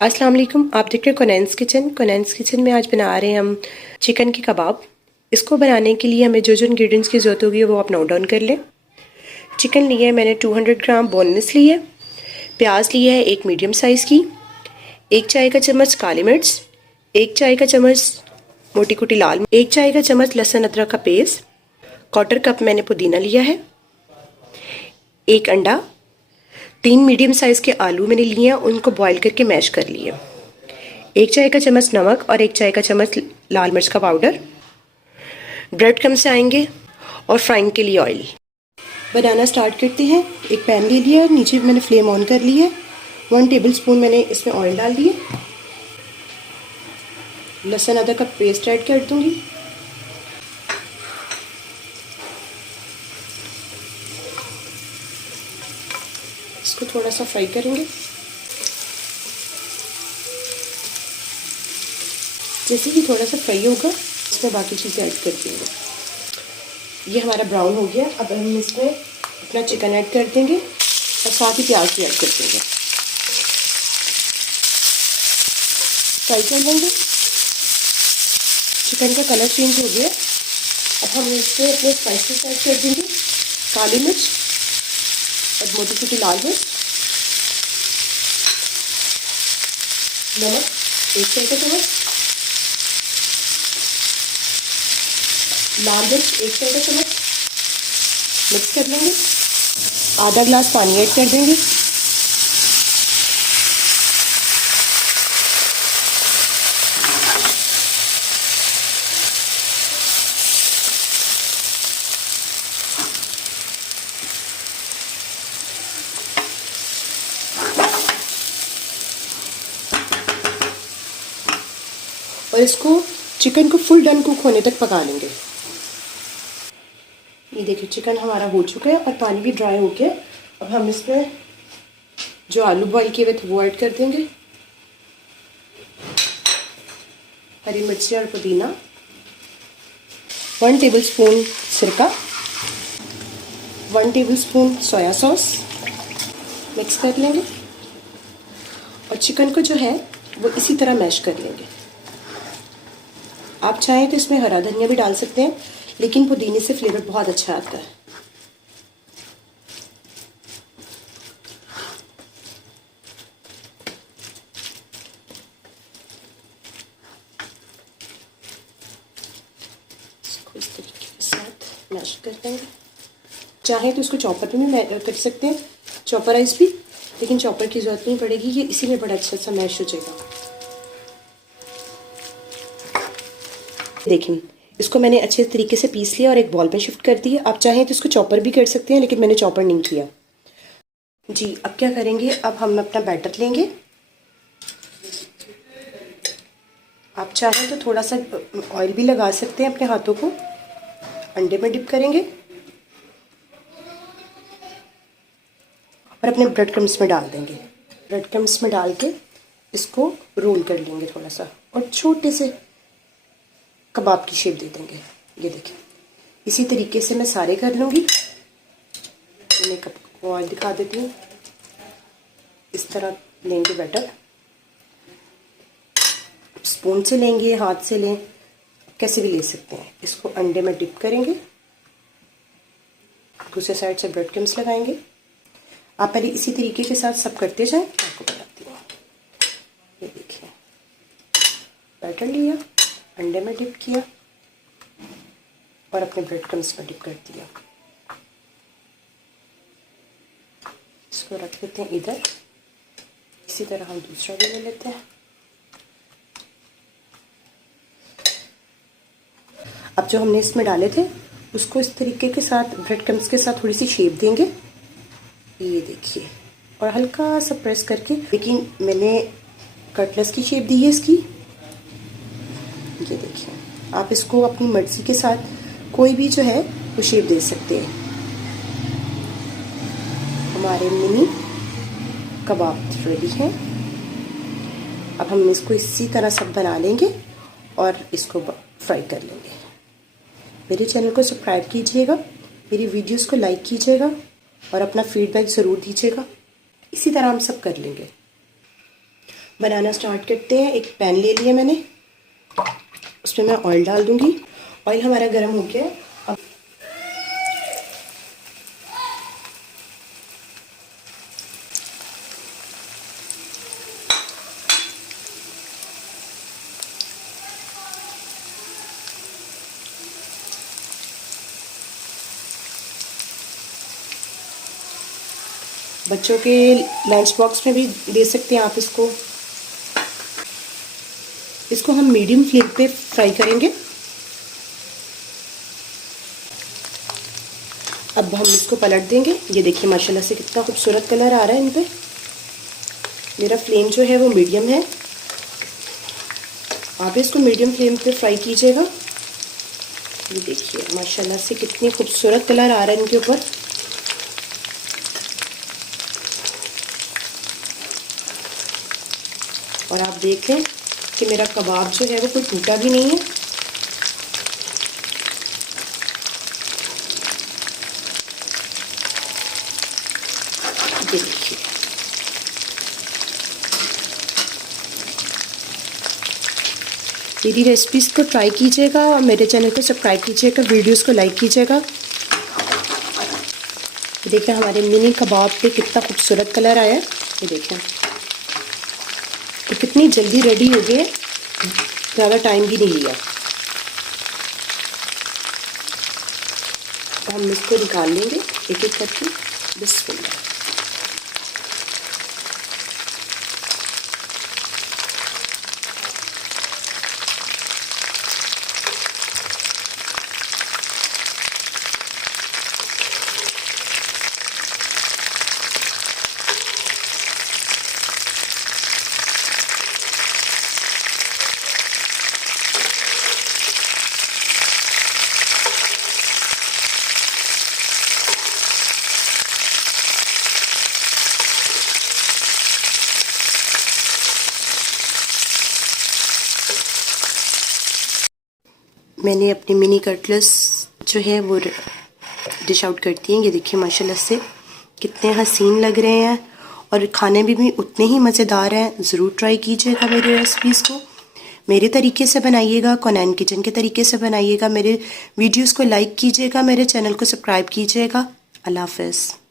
अस्सलाम वालेकुम। आप देख रहे हैं कोनैन्स किचन। कोनैन्स किचन में आज बना रहे हैं हम चिकन के कबाब। इसको बनाने के लिए हमें जो जो इंग्रेडिएंट्स की ज़रूरत होगी वो आप नोट डाउन कर लें। चिकन लिया है मैंने 200 ग्राम बोनलेस ली है। प्याज लिया है एक मीडियम साइज़ की। 1 चाय का चम्मच काली मिर्च। 1 चाय का चम्मच मोटी कुटी लाल, 1 चाय का चम्मच लहसुन अदरक का पेस्ट। 1/4 कप मैंने पुदीना लिया है। 1 अंडा। 3 मीडियम साइज़ के आलू मैंने लिए हैं, उनको बॉईल करके मैश कर लिए। 1 चाय का चम्मच नमक और 1 चाय का चम्मच लाल मिर्च का पाउडर। ब्रेड क्रम्स आएंगे और फ्राइंग के लिए ऑयल। बनाना स्टार्ट करते हैं। एक पैन ले लिया, नीचे मैंने फ्लेम ऑन कर ली है। 1 टेबलस्पून मैंने इसमें ऑयल डाल दिए। लहसुन अदरक का पेस्ट ऐड कर दूंगी। इसको थोड़ा सा फ्राई करेंगे। जैसे ही थोड़ा सा फ्राई होगा इसमें बाकी चीज़ें ऐड कर देंगे। ये हमारा ब्राउन हो गया। अब हम इसमें अपना चिकन ऐड कर देंगे और साथ ही प्याज भी ऐड कर देंगे। फ्राई कर लेंगे। चिकन का कलर चेंज हो गया। अब हम इसमें अपने स्पाइसेस ऐड कर देंगे। काली मिर्च और मोटी छोटी लाल मिर्च, नमक 1 चाय का चम्मच, लाल मिर्च 1 चाय का चम्मच। मिक्स कर लेंगे। आधा ग्लास पानी ऐड कर देंगे। और इसको चिकन को फुल डन कुक होने तक पका लेंगे। ये देखिए चिकन हमारा हो चुका है और पानी भी ड्राई हो गया। अब हम इसमें जो आलू बॉईल किए हुए थे वो ऐड कर देंगे। हरी मिर्ची और पुदीना, 1 टेबलस्पून सिरका, 1 टेबलस्पून सोया सॉस। मिक्स कर लेंगे और चिकन को जो है वो इसी तरह मैश कर लेंगे। आप चाहें तो इसमें हरा धनिया भी डाल सकते हैं, लेकिन पुदीने से फ्लेवर बहुत अच्छा आता है। इसको इस तरीके के साथ मैश कर देंगे। चाहें तो इसको चॉपर में भी कर सकते हैं, चॉपराइज भी, लेकिन चॉपर की ज़रूरत नहीं पड़ेगी, ये इसी में बड़ा अच्छा सा मैश हो जाएगा। देखिए इसको मैंने अच्छे तरीके से पीस लिया और एक बॉल में शिफ्ट कर दिया। आप चाहें तो इसको चॉपर भी कर सकते हैं, लेकिन मैंने चॉपर नहीं किया। जी अब क्या करेंगे, अब हम अपना बैटर लेंगे। आप चाहें तो थोड़ा सा ऑयल भी लगा सकते हैं अपने हाथों को। अंडे में डिप करेंगे और अपने ब्रेड क्रम्स में डाल देंगे। ब्रेड क्रम्स में डाल के इसको रोल कर लेंगे थोड़ा सा और छोटे से कबाब की शेप दे देंगे। ये देखिए इसी तरीके से मैं सारे कर लूँगी। मैं कप को ऑयल दिखा देती हूँ। इस तरह लेंगे बैटर, स्पून से लेंगे, हाथ से लें, कैसे भी ले सकते हैं। इसको अंडे में डिप करेंगे, दूसरे साइड से ब्रेड क्रम्स लगाएंगे। आप पहले इसी तरीके के साथ सब करते जाएं, आपको बताती हूँ। ये देखिए बैटर लिया, अंडे में डिप किया और अपने ब्रेड क्रम्स में डिप कर दिया। इसको रख देते हैं इधर। इसी तरह हम दूसरा भी ले लेते हैं। अब जो हमने इसमें डाले थे उसको इस तरीके के साथ ब्रेड क्रम्स के साथ थोड़ी सी शेप देंगे। ये देखिए, और हल्का सा प्रेस करके, लेकिन मैंने कटलेस की शेप दी है इसकी। ये देखिए आप इसको अपनी मर्जी के साथ कोई भी जो है वो शेप दे सकते हैं। हमारे मिनी कबाब रेडी हैं। अब हम इसको इसी तरह सब बना लेंगे और इसको फ्राई कर लेंगे। मेरे चैनल को सब्सक्राइब कीजिएगा, मेरी वीडियोस को लाइक कीजिएगा और अपना फीडबैक ज़रूर दीजिएगा। इसी तरह हम सब कर लेंगे। बनाना स्टार्ट करते हैं। एक पैन ले लिया मैंने, उसमें मैं ऑयल डाल दूंगी। ऑयल हमारा गर्म हो गया। अब बच्चों के लंच बॉक्स में भी दे सकते हैं आप इसको। इसको हम मीडियम फ्लेम पे फ्राई करेंगे। अब हम इसको पलट देंगे। ये देखिए माशाल्लाह से कितना खूबसूरत कलर आ रहा है इन पे। मेरा फ्लेम जो है वो मीडियम है, आप इसको मीडियम फ्लेम पे फ्राई कीजिएगा। ये देखिए माशाल्लाह से कितनी खूबसूरत कलर आ रहा है इनके ऊपर। और आप देख लें कि मेरा कबाब जो है वो कोई टूटा भी नहीं है। ये देखिए मेरी रेसिपीज़ को ट्राई कीजिएगा और मेरे चैनल को सब्सक्राइब कीजिएगा, वीडियोस को लाइक कीजिएगा। ये देखिए हमारे मिनी कबाब पे कितना खूबसूरत कलर आया है। ये देखिए तो कितनी जल्दी रेडी हो गए, ज़्यादा टाइम भी नहीं लिया। तो हम इसको निकाल लेंगे एक एक करके। बिस्मिल्लाह। मैंने अपनी मिनी कटलेट्स जो है वो डिश आउट करती हैं। ये देखिए माशाल्लाह से कितने हसीन लग रहे हैं और खाने में भी उतने ही मज़ेदार हैं। ज़रूर ट्राई कीजिएगा मेरी रेसिपीज़ को, मेरे तरीके से बनाइएगा, कोनैन किचन के तरीके से बनाइएगा। मेरे वीडियोस को लाइक कीजिएगा, मेरे चैनल को सब्सक्राइब कीजिएगा। अल्लाह हाफ़िज़।